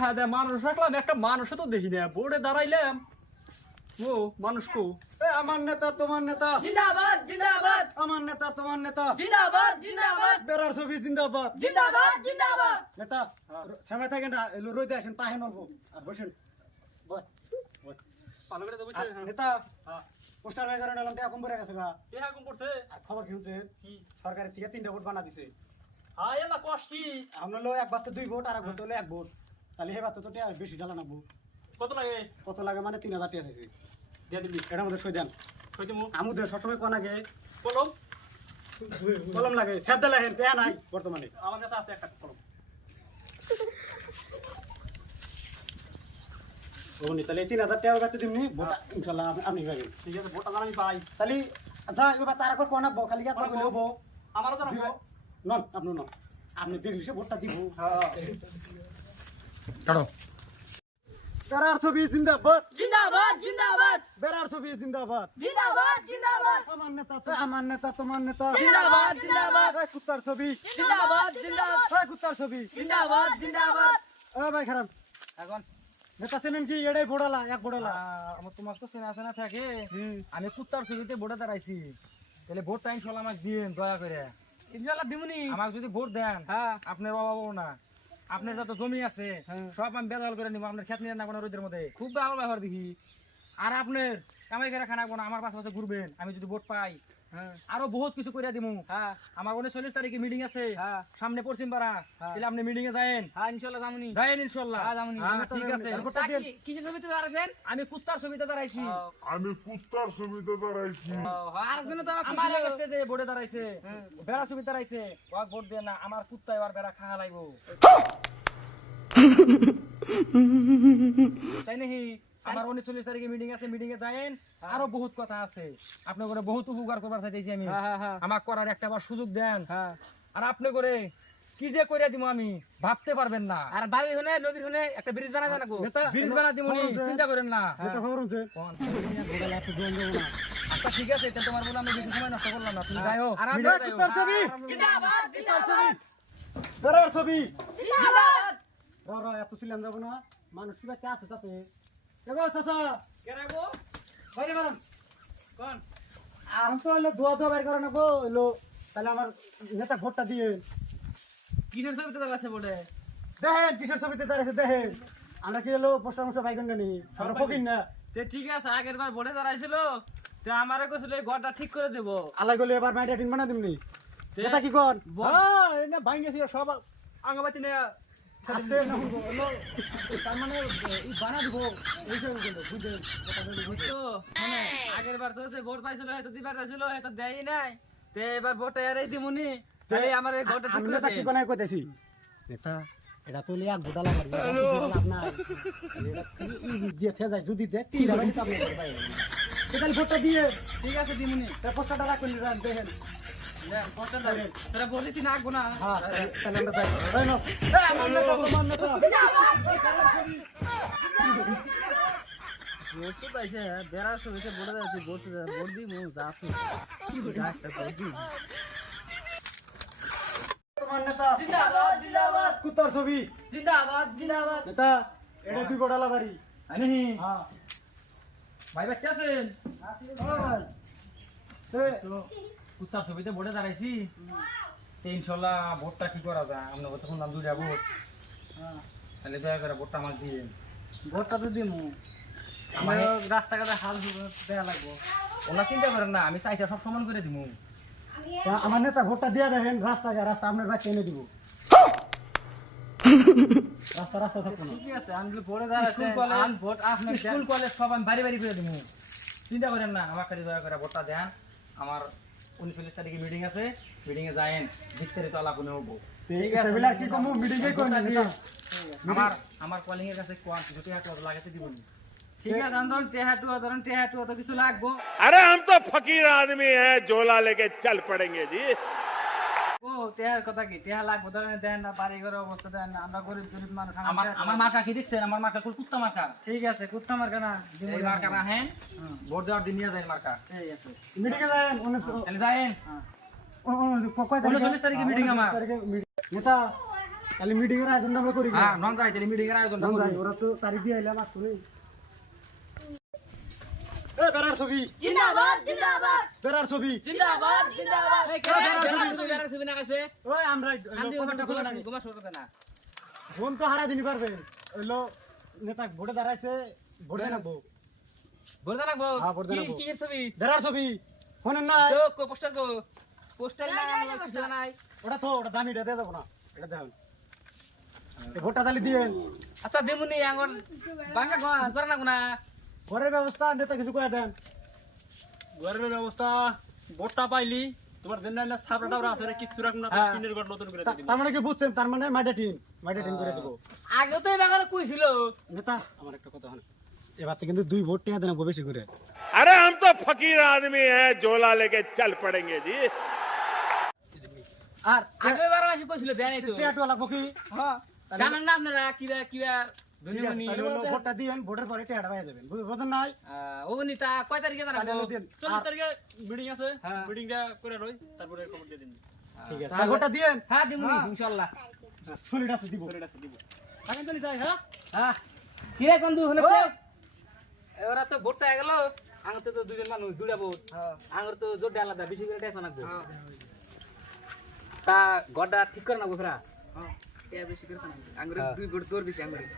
হ্যাঁ দে মানুষ রাখলাম একটা মানুষ তো দেখি না বোর্ডে দাঁড়াইলাম ও মানুষ কো আমার নেতা তোমার নেতা জিন্দাবাদ জিন্দাবাদ আমার নেতা তোমার নেতা জিন্দাবাদ জিন্দাবাদ বেড়ার ছবি জিন্দাবাদ জিন্দাবাদ জিন্দাবাদ নেতা সামনে থাকেন না এলো রইতে আসেন পাহে নলবো আর বসেন বয় ভালো করে দেবো নেতা পোস্টার বের করে নিলাম টাকা কম পড়ে গেছে গা হ্যাঁ কম করছে আর খবর কি হচ্ছে কি সরকারের থেকে 3টা ভোট বানা দিছে হ্যাঁ এলা কষ্ট কি আমরা লো একবার তো 2 ভোট আর একবার তো হলো 1 ভোট তাহলে হেবার তো টাকা বেশি ঢালা নাবো কত লাগে কত লাগে মানে 3000 টাকা দিছে দিয়ে দিবি এটার মধ্যে সই দেন কই দিমু আমুদের সবসময় কোন আগে কলম কলম লাগে ছাদ লাগেন টাকা নাই বর্তমানে আমার কাছে আছে একটা কলম ওনি তাহলে 3000 টাকা বাতে দিমনি ভোট ইনশাআল্লাহ আপনি পাবেন ঠিক আছে ভোটটা জানি পাই তাহলি আচ্ছা এবার তার একবার কোন খালি একবার কইলে হবো আমারও জানাবো নন আপনি নন আপনি দেখলি সে ভোটটা দিব হ্যাঁ কাটো বেড়ার ছবি জিন্দাবাদ জিন্দাবাদ জিন্দাবাদ বেড়ার ছবি জিন্দাবাদ জিন্দাবাদ জিন্দাবাদ আমার নেতা তোমার নেতা জিন্দাবাদ জিন্দাবাদ এই কুত্তার ছবি জিন্দাবাদ জিন্দাবাদ এই কুত্তার ছবি জিন্দাবাদ জিন্দাবাদ ও ভাই খারাপ এখন নেতা চেনেন কি এটাই বোড়ালা এক বোড়ালা আমার তোমার তো চেনা চেনা থাকে আমি কুত্তার ছবিতে ভোটে দাঁড়াইছি তাহলে ভোটটা ইনশাল্লাহ আমাকে দিন দয়া করে ইনশাআল্লাহ দিমুনি আমাকে যদি ভোট দেন হ্যাঁ আপনার অভাব না আপনার যত জমি আছে সব আমি বেদল করে নিবো আপনার খেত নিয়ে না কোনো রোদের মধ্যে খুব ভালো ব্যাপার দেখি আর আপনার কামাই করে খানা না আমার পাশে পাশে ঘুরবেন আমি যদি ভোট পাই আরো বহুত কিছু করে দিমু হ্যাঁ আমার 39 তারিখে মিটিং আছে হ্যাঁ সামনে পশ্চিম পাড়া তাহলে আপনি মিটিং এ যায়েন হ্যাঁ ইনশাআল্লাহ জামুনি যায়েন ইনশাল্লাহ হ্যাঁ, যামুনি। ঠিক আছে কিসের ছবিতে দাঁড়াবেন আমি কুত্তার ছবিতে দাঁড়াইছি আমি কুত্তার ছবিতে দাঁড়াইছি আরেকজন তো আমার স্টেজে ভোটে দাঁড়াইছে বেড়া ছবি দাঁড়াইছে ওয়াক ভোট দেন না আমার কুত্তা এবার বেড়া খাওয়া লাগবো তাই নাকি আমার 39 তারিখে মিটিং আছে মিটিং এ যায়েন আরো বহুত কথা আছে আপনার করে বহুত উপকার করবার চাইতেছি আমি হ্যাঁ আমার করার একটা বার সুযোগ দেন হ্যাঁ আর আপনি করে কি যে কইরা দিমু আমি ভাবতে পারবেন না আর বাড়ির হনে নদীর হনে একটা ব্রিজ বানা যায় না গো নেতা ব্রিজ বানা দিমুনি চিন্তা করেন না নেতা খবর হচ্ছে কোন? বোড়ালা একটু জোন দেবো না আচ্ছা ঠিক আছে তাহলে তোমার বলে আমি বেশি সময় নষ্ট করলাম না তুমি যাও আর এই আমরা কুত্তার ছবি জিন্দাবাদ জিন্দাবাদ বেড়ার ছবি জিন্দাবাদ র এত ছিলাম যাবো না মানুষ কি বাচ্চা আছে তাতে দেখো চাচা কেরা গো বাইরে বেরান কোন আমি তো হলো দোয়া দোয়া বের করে নেবো এলো তাহলে আমার নেতা ভোটটা দিয়ে কিসের ছবিতে দাঁড়াচ্ছে বটে দেখেন কিসের ছবিতে দাঁড়িয়েছে দেখেন আমরা কি এলো পোস্টার মোস্টার বাইক নি আমরা ফকির না তে ঠিক আছে আগের বার বটে দাঁড়াইছিল তে আমারে কইছিল এই ঘরটা ঠিক করে দেব আলাই গেলে এবার মাইটা টিন বানা দিমনি নেতা কি কর হ্যাঁ না ভাঙ্গেছি সব আঙ্গবাতি নে আস্তে না হুঙ্গো এলো তার মানে ই বানা দিব এই সব কিন্তু বুঝেন বুঝছো মানে আগের বার তো যে ভোট পাইছিল হয়তো দিবার চাইছিল হয়তো দেয়ই নাই তে এবার ভোট এরাই দিমুনি তাই আমার এই ঘরটা ঠিক আমি করে নেতা দে কি কোনায় কইতেছি নেতা এটা তো লিয়া গোডালা মারবে এটা তো গোডালা আপনার এটা খালি ই দিয়ে থে যায় যদি দে তিনটা বাড়ি তো আপনি পাই তাহলে ভোটটা দিয়ে ঠিক আছে দিমুনি তার পোস্টারটা রাখুন দেখেন দেন ভোটটা দেন তোরা বলি তুই না আগবো না হ্যাঁ তাহলে আমরা যাই এই নাও এই আমার নেতা তোমার নেতা বলছো তাইছে বেড়ার ছবিতে ভোটে যাচ্ছি ভোট দিমু যা তুই যাস তা ভোট দিমু তোমার নেতা জিন্দাবাদ জিন্দাবাদ কুত্তার ছবি জিন্দাবাদ জিন্দাবাদ নেতা এটা দুই গোডালা বাড়ি আনি হ্যাঁ ভাই ভাই আছেন ভাই তো কুত্তার ছবিতে ভোটে দাঁড়াইছি তো ইনশাল্লাহ ভোটটা কি করা যায় আমরা তো শুনলাম দুইটা ভোট তাহলে দয়া করে ভোটটা আমাকে দিয়ে ভোটটা তো দিমু আমার রাস্তাঘাটে হাল দেয়া লাগবো ওনার চিন্তা করেন না আমি চাইছি সব সমান করে দিব আমার নেতা ভোটটা দিয়ে দেখেন রাস্তা আপনার বাচ্চা এনে দিব রাস্তা রাস্তা থাকবো না ঠিক আছে আমি ভোটে দাঁড়াচ্ছি স্কুল কলেজ ভোট আপনার স্কুল কলেজ সব আমি বাড়ি বাড়ি করে দিব চিন্তা করেন না আমার কাছে দয়া করে ভোটটা দেন আমার 39 তারিখে মিটিং আছে মিটিং এ যায়েন বিস্তারিত আলাপ হবো ঠিক আছে বিলার কি কমু মিটিং এ কোন নেতা আমার আমার কলিং এর কাছে কোয়ান্টি যদি এক লাগাতে দিব ঠিক আছে ধরুন টেহাটু তো কিছু লাগবো अरे हम तो फकीर आदमी हैं झोला लेके चल पड़ेंगे जी ও টেহার কথা কি টেহা লাগবো ধরেন দেন না বাড়ি ঘরের অবস্থা দেন না আমরা গরিব গরিব মানুষ আমার আমার মার্কা কি দেখছেন আমার মার্কা কুত্তা মার্কা ঠিক আছে কুত্তা মার্কা না এই মার্কা রাখেন ভোট দেওয়ার দিন নিয়ে যায় মার্কা ঠিক আছে মিটিং এ যান তাহলে যায়েন 19 39 তারিখে মিটিং আমার নেতা তাহলে মিটিং এর আয়োজন আমরা করি হ্যাঁ নন যাই তাহলে মিটিং এর আয়োজনটা যাই করি ওরা তো তারিখ দিয়ে আইলাম আসলে এ বেড়ার ছবি জিন্দাবাদ জিন্দাবাদ বেড়ার ছবি জিন্দাবাদ জিন্দাবাদ ওই আমরা কমেন্টটা খুলে নাকি ফোন তো হারা দিনই পারবেন হইলো নেতা ভোটে দাঁড়াইছে ভোটে নাকবো বলতে লাগবো হ্যাঁ, বলতে কি লাগবো। কি এর ছবি বেড়ার ছবি ফোনের নাই তো পোস্টার গো পোস্টার না কিছু নাই ওটা তো ওটা দামি এটা দিয়ে দেবো না এটা দেখুন ভোটটা তাহলে দিয়ে আচ্ছা দেমুনি আঙ্গন বাঙ্গা গো করে না কোনা ঘরের ব্যবস্থা নেতা কিছু করে দেন ঘরের ব্যবস্থা ভোটটা পাইলি তোমার জন্য না সাবরা টাবরা আছে রে কিছু রাখ না হ্যাঁ। টিনের ঘর নতুন করে দিবি তার মানে কি বুঝছেন তার মানে মাইডা টিন করে দেবো আগে তো বাঙ্গার কইছিল নেতা আমার একটা কথা হলো এবার তো কিন্তু 2 ভোট টিয়া দেন বেশি করে अरे हम तो फकीर आदमी हैं झोला लेके चल पड़ेंगे जी আর আগে বার আসি কইছিল দেয় তো টিয়া টো লাগবো কি হ্যাঁ জানেন না আপনারা কিবা কিবা ঠিক আছে, তাহলে হলো ভোটটা দিয়েন ভোটের পরে টিয়াটা পাইয়া যাবেন বুঝছেন নাই অবনীতা কয় তারিখে তাহলে জানাবো হলো দিন 40 তারিখে মিটিং আছে হ্যাঁ। মিটিংটা করে রই তারপরে খবর দিয়ে দিন ঠিক আছে তাহলে ভোটটা দিয়েন হ্যাঁ দিমুনি ইনশাআল্লাহ ছুরিটা দিব আমি চলি যাই হ্যাঁ হ্যাঁ কি রে চন্দু হলো এরা তো ভোট চাই গেল আঙ্গ তো দুজন মানুষ দুটা ভোট আঙ্গর তো জোর আলাদা বেশি করে টেনশন রাখবো তা গড্ডা ঠিক করে নাকবো ফেরা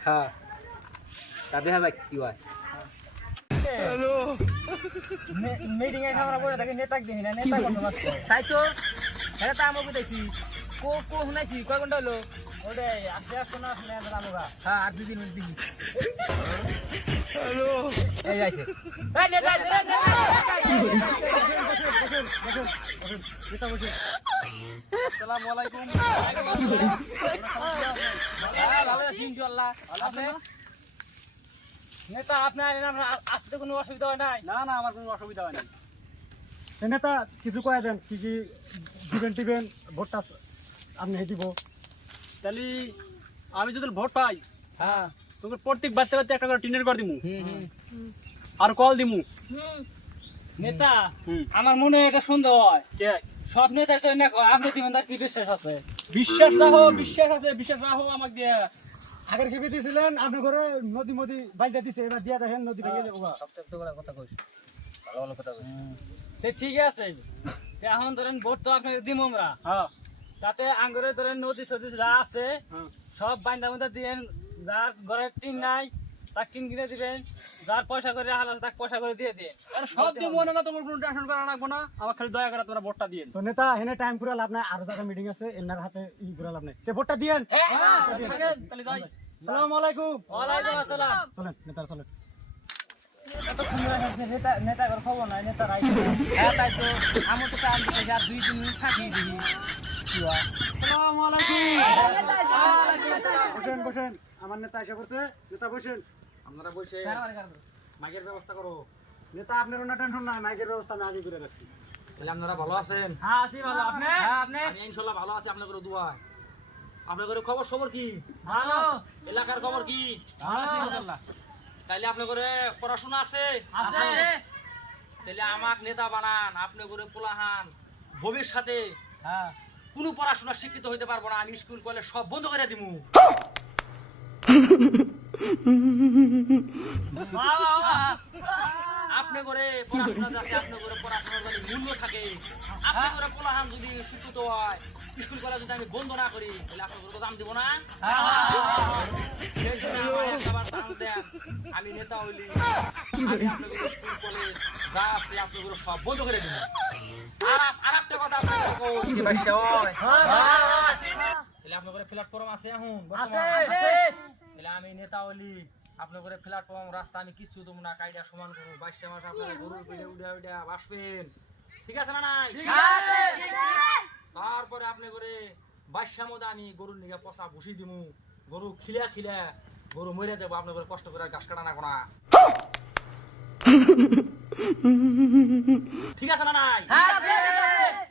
হ্যাঁ তা দেখা যাক কি হয় মিটিং এ আমরা বসে থাকি নেতা দেখি না নেতা কত লাগছে তাই তো এটা তো আমি বুঝাইছি কো কো শুনাইছি কয় ঘন্টা হলো ওরে আস্তে আস্তে না শুনে জানাবো হ্যাঁ আর 2 দিন দেখি এই আইছে এই নেতা আইছে নেতা নেতা বসে আসসালামু আলাইকুম ভালো আছি ইনশাআল্লাহ আপনি নেতা আপনার আসতে কোনো অসুবিধা হয় নাই না না আমার কোনো অসুবিধা হয় নাই নেতা কিছু কয়ে দেন কি কি দিবেন টিবেন ভোটটা আপনি দিব তাহলে আমি যদি ভোট পাই হ্যাঁ তোকে প্রত্যেক বাচ্চা বাচ্চা একটা করে টিনের ঘর দিমু আর কল দিমু নেতা হুম। আমার মনে হয় এটা সুন্দর হয় কে সব নেতা তো না আপনি দিবেন তার কি বিশ্বাস আছে বিশ্বাস আছে বিশ্বাস রাখো আমাকে দিয়ে আগের কি দিয়েছিলেন আপনি করে নদী মদি বাইন্দা দিছে এবার দিয়া দেখেন নদী ভেঙে যাবো গা। কথা কইস ভালো ভালো কথা কইস ঠিক আছে তে এখন ধরেন ভোট তো আপনাকে দিমু আমরা হ্যাঁ তাতে আঙ্গুরে ধরেন নদী সদী যা আছে হ্যাঁ। সব বাইন্দা বাইন্দা দিবেন যার ঘরের টিন নাই তার টিন কিনে দিবেন যার পয়সা করে হাল আছে তাকে পয়সা করে দিয়ে দিন আর সব দিয়ে মনে না তোমার কোনো টেনশন করা লাগবো না আমার খালি দয়া করে তোমরা ভোটটা দিয়ে তো নেতা এনে টাইম পুরা লাভ নাই আরো জায়গা মিটিং আছে এনার হাতে ই পুরা লাভ নাই তে ভোটটা দিয়েন তাহলে যাই আসসালামু আলাইকুম ওয়ালাইকুম আসসালাম চলেন নেতা চলেন নেতা নেতা খবর নাই নেতা রাইছে হ্যাঁ তাই তো আমি তো কাম দিতে যা 2 দিন থাকি দিই কি হয় আসসালামু আলাইকুম বসেন বসেন আমার নেতা এসে পড়ছে নেতা বসেন আপনারা বসে মাইকের ব্যবস্থা করো নেতা আপনার না টেনশন নাই মাইকের ব্যবস্থা আমি আগে করে রাখছি তাহলে আপনারা ভালো আছেন হ্যাঁ আছি ভালো আপনি হ্যাঁ আপনি আমি ইনশাআল্লাহ ভালো আছি আপনাদের দোয়া আপনাদের খবর কি ভালো এলাকার খবর কি ভালো আছি ইনশাআল্লাহ তাইলে আপনাদের পড়াশোনা আছে আছে তাহলে আমাকে নেতা বানান আপনি করে পোলাহান ভবিষ্যতে হ্যাঁ কোনো পড়াশোনা শিক্ষিত হইতে পারবো না আমি স্কুল কলেজ সব বন্ধ করে দিমু আপনি করে পড়াশোনা আছে আপনি করে পড়াশোনার যদি মূল্য থাকে আপনি করে পোলাহান যদি শিক্ষিত হয় স্কুল কলেজ যদি আমি বন্ধ না করি তাহলে আপনার করে দাম দিব না এই জন্য আমায় একবার চান্স দেন আমি নেতা হইলি আমি আপনাদের স্কুল কলেজ যা আছে আপনাদের সব বন্ধ করে দিব আর একটা কথা আপনাদের কই কি ভাষা হয় তাহলে আপনার করে প্ল্যাটফর্ম আছে এখন আছে তাহলে আমি নেতা হইলি আপনার করে প্ল্যাটফর্ম রাস্তা আমি কিছু দেবো না কাইডা সমান করবো 22 মাস আপনারা গরুর পিঠে উড়া উড়া বাসবেন ঠিক আছে না নাই তারপরে আপনি করে 22 মধ্যে আমি গরুর নিগা পচা ভুসি দিমু গরু খিলা খিলা গরু মরে যাবো আপনার করে কষ্ট করে ঘাস কাটা না কোনা ঠিক আছে না নাই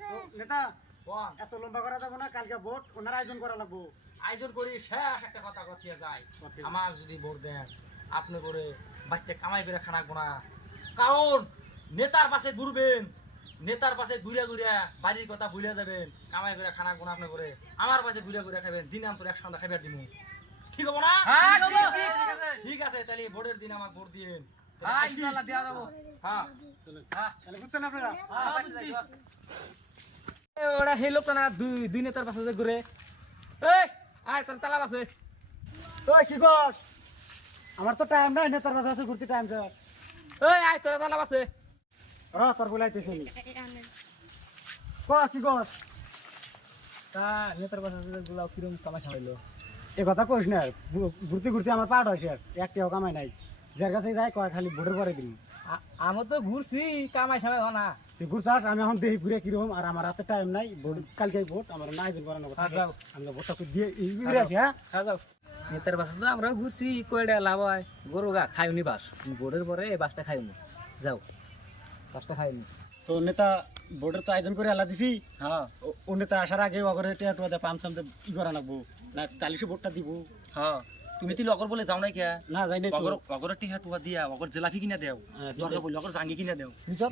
তো নেতা কোন এত লম্বা করা যাবে না কালকে ভোট ওনার আয়োজন করা লাগবো আয়োজন করি শেষ একটা কথা কথা যায় কথা। আমার যদি ভোট দেন আপনি করে বাচ্চা কামাই করে খানাকবো না কারণ নেতার পাশে ঘুরবেন নেতার পাশে ঘুরে ঘুরে বাড়ির কথা ভুলে যাবেন, কামাই করে খানা গুনা আপনি করে আমার পাশে ঘুরে ঘুরে খাবেন, দিন আমি তোর এক সন্ধ্যা খাইবার দিব, ঠিক হবো না? ঠিক আছে, তাহলে ভোটের দিন আমাকে ভোট দিন। ইনশাআল্লাহ দেয়া যাবো। হ্যাঁ তাহলে বুঝছেন আপনারা? ওরা সেই লোকটা না দুই নেতার পাশে যে ঘুরে, এই আয় তোর তালা আছে। ওই কি কস? আমার তো টাইম নাই, নেতার কাছে আছে ঘুরতে টাইম স্যার। এই আয় তোর তালা আছে। তোর বলাইতেছি কস কি কস? তা নেতার পাশে যে গুলা কিরম কামাই খাওয়াইলো? এ কথা কইস না, ঘুরতে ঘুরতে আমার পাট হয়েছে, একটাও কামাই নাই। যার কাছে যাই কয় খালি ভোটের পরে দিন। আমি তো ঘুরছি, কামাই সামাই হয় না। তুই ঘুরছাস, আমি এখন দেখি ঘুরে কিরকম, আর আমার হাতে টাইম নাই। ভোট কালকে ভোট, আমার নাই দিন করানো কথা। যাও। আমি ভোটটা দিয়ে ঘুরে আসি। হ্যাঁ যাও নেতার বাসা তো আমরাও ঘুরছি, কয়টা লাভ হয়? গরু গা খাইনি বাস, ভোটের পরে এই বাসটা খাইনি। যাও বাসটা খাইনি। তো নেতা ভোটের তো আয়োজন করে আলা দিছি। হ্যাঁ ও নেতা আসার আগে অগরে টিয়া টুয়া পাম সামতে ই করা নাকবো না, তালিশে ভোটটা দিব। হ্যাঁ, তুমি তো লগর বলে যাও নাই কে? না যাই নাই তো। অগর টিহা টুয়া দিয়া, অগর জেলাপি কিনা দেও, হ্যাঁ, দরকার পড়লে অগর জাঙ্গি কিনা দেও। নিচত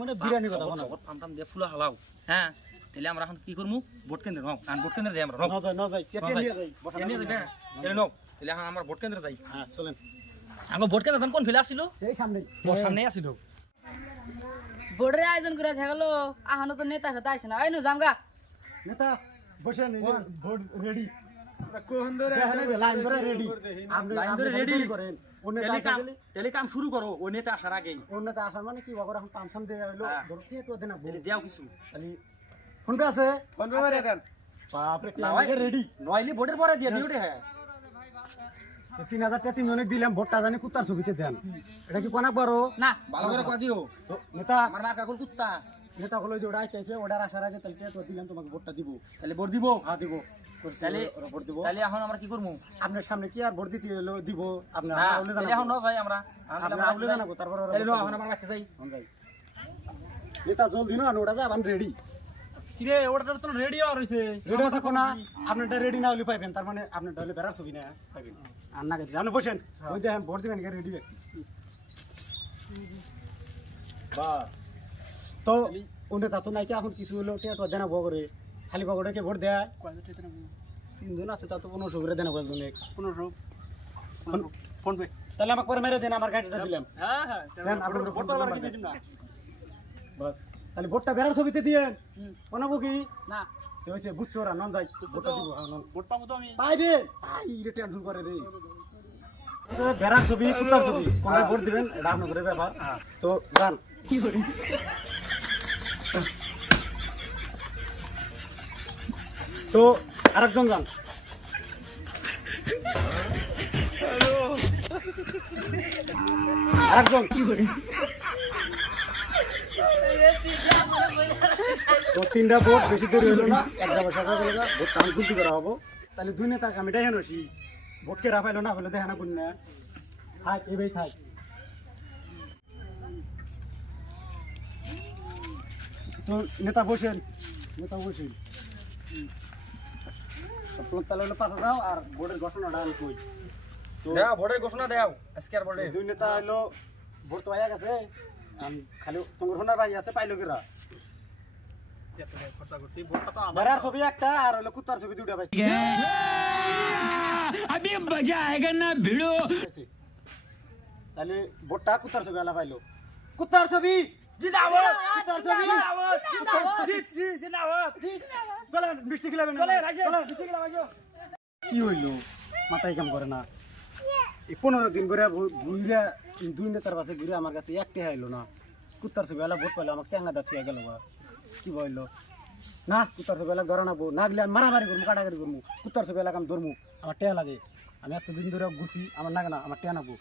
মানে বিরিয়ানি কথা বলো। অগর ফাম টাম দিয়ে ফুলা হালাও। হ্যাঁ, তাহলে আমরা এখন কি করবো? ভোট কেন্দ্রে নাও, আর ভোট কেন্দ্রে যাই আমরা। ন যাই চেটে নিয়ে যাই। নিয়ে যাবে, তাহলে নাও, তাহলে এখন আমরা ভোট কেন্দ্রে যাই। হ্যাঁ চলেন। আমার ভোট কেন্দ্র কোন ফেলে আসছিল? এই সামনে মোর সামনেই আসছিল। ভোটের আয়োজন করে থাকলো, আহানো তো নেতা ফেতা আইছে না, এই নো জামগা। নেতা বসেন, ভোট রেডি। কোন ধরে লাইন ধরে রেডি। আপনি লাইন ধরে ready করেন। অন্য তাহলে কাম শুরু করো, ওই নেতা আসার আগেই। অন্যতে আসার মানে কি অগর এখন পাম সাম দিয়ে হইলো হ্যাঁ। ধরতে একটু দেনা তাহলে দেও কিছু। খালি ফোন পে আছে? ফোন পে মারে দেন। বাপ রে রেডি। নইলে ভোটের পরে দিয়ে দিও রে। হ্যাঁ, 3000 টাকা তিনজনে দিলাম, ভোটটা জানি কুত্তার ছবিতে দেন। এটা কি কোনা বড় না ভালো করে কয় দিও। তো নেতা আমার মার্কা কোন কুত্তা, নেতা হলো যে ওটা আইতেছে, ওটার আসার আগে তাহলে টাকা দিলাম, তোমাকে ভোটটা দিব। তাহলে ভোট দিব। হ্যাঁ দিব। তাহলে ভোট দিব। তাহলে এখন আমরা কি করবো? আপনার সামনে কি আর ভোট দিতে হলো দিব? আপনার হ্যাঁ, আউলে তাহলে এখন জানাবো। ন যাই আমরা। আপনি আউলে জানাবো, তারপর ওরা তাহলে ন ভোটটা এখন দিব। আমরা লাগতে যাই। হন যাই। নেতা জলদি না, ওটা যা আমি রেডি। কি রে ওটা তো রেডি আর হইছে। রেডি থাকো না, আপনারটা রেডি না হলে পাইবেন, তার মানে আপনারটা হলে বেড়ার ছবি না পাইবেন। আর না গেছে আপনি বসেন, ওই দেখেন ভোট দিবেন রেডি ব্যক্তি। বাস তো ও নেতা তো নাই কি এখন কিছু হলো টেটো দেনা বগরে, খালি বগরেকে ভোট দেয়। তিনজন আছে, তা তো 1500 করে দেনা কয়েকজনে। 15 ফোন পে তাহলে আমাকে পরে মেরে দেন, আমার গাড়িটা দিলাম। হ্যাঁ হ্যাঁ দেন আপনার ভোট পাওয়ার কিছু দিন না। বাস তাহলে ভোটটা বেড়ার ছবিতে দিয়েন। বানাবো কি না তো হইছে বুঝছো রা নন যাই ভোটটা দিব। হ্যাঁ নন ভোট পাবো তো আমি। পাইবে পাই রে, টেনশন করে রে। তো বেড়ার ছবি কুত্তার ছবি কোনটা ভোট দিবেন এটা আপনার করে ব্যাপার। তো যান কি করে? তো আরেকজন যান। আরেকজন কি করে? তো তিনটা ভোট বেশি দেরি হইলো না, একটা বছর গেল না, ভোট কাউন্ট গুনতি করা হবো। তাহলে দুই নেতা আমি দেখেন আসি ভোট কে রাফাইলো না বলে দেখে না কোন না থাক এবাই থাক। তো নেতা বসেন, নেতা বসেন। তাহলে হলো পাতা দাও আর ভোটের ঘোষণাটা আমি কই। তো দেও ভোটের ঘোষণা দেও আজকে আর ভোটে। দুই নেতা হইলো ভোট তো হয়ে গেছে, খালি তোমার হোনার ভাই আছে পাইলো কিরা এত টাকা খরচা করছি, ভোটটা তো আমার। বেড়ার ছবি একটা আর হলো কুত্তার ছবি দুটা পাইছি। अभी मजा आएगा ना भिड़ो। তাহলে ভোটটা কুত্তার ছবি আলা পাইলো। কুত্তার ছবি জিন্দাবাদ কুত্তার ছবি জিন্দাবাদ জি জিন্দাবাদ চলেন বৃষ্টি খেলাবেন। চলে রাইছে বিসি গেলাম আইজো। কি হইলো মাথায় কাম করে না। এই 15 দিন করে ঘুরে দুই নেতার কাছে ঘুরে আমার কাছে একটি আইলো না। কুত্তার ছবি আলা ভোট পাইলো, আমাকে চাঙ্গা দা থিয়া গেল। কি বললো না কুত্তার ছবি এলাকা ধরা নাবো না গেলে আমি মারামারি করবো, কাটাকাটি করবো। কুত্তার ছবি এলাকা আমি ধরবো, আমার টেয়া লাগে। আমি এতদিন ধরে ঘুরছি, আমার নাগে না, আমার টেয়া নাবো।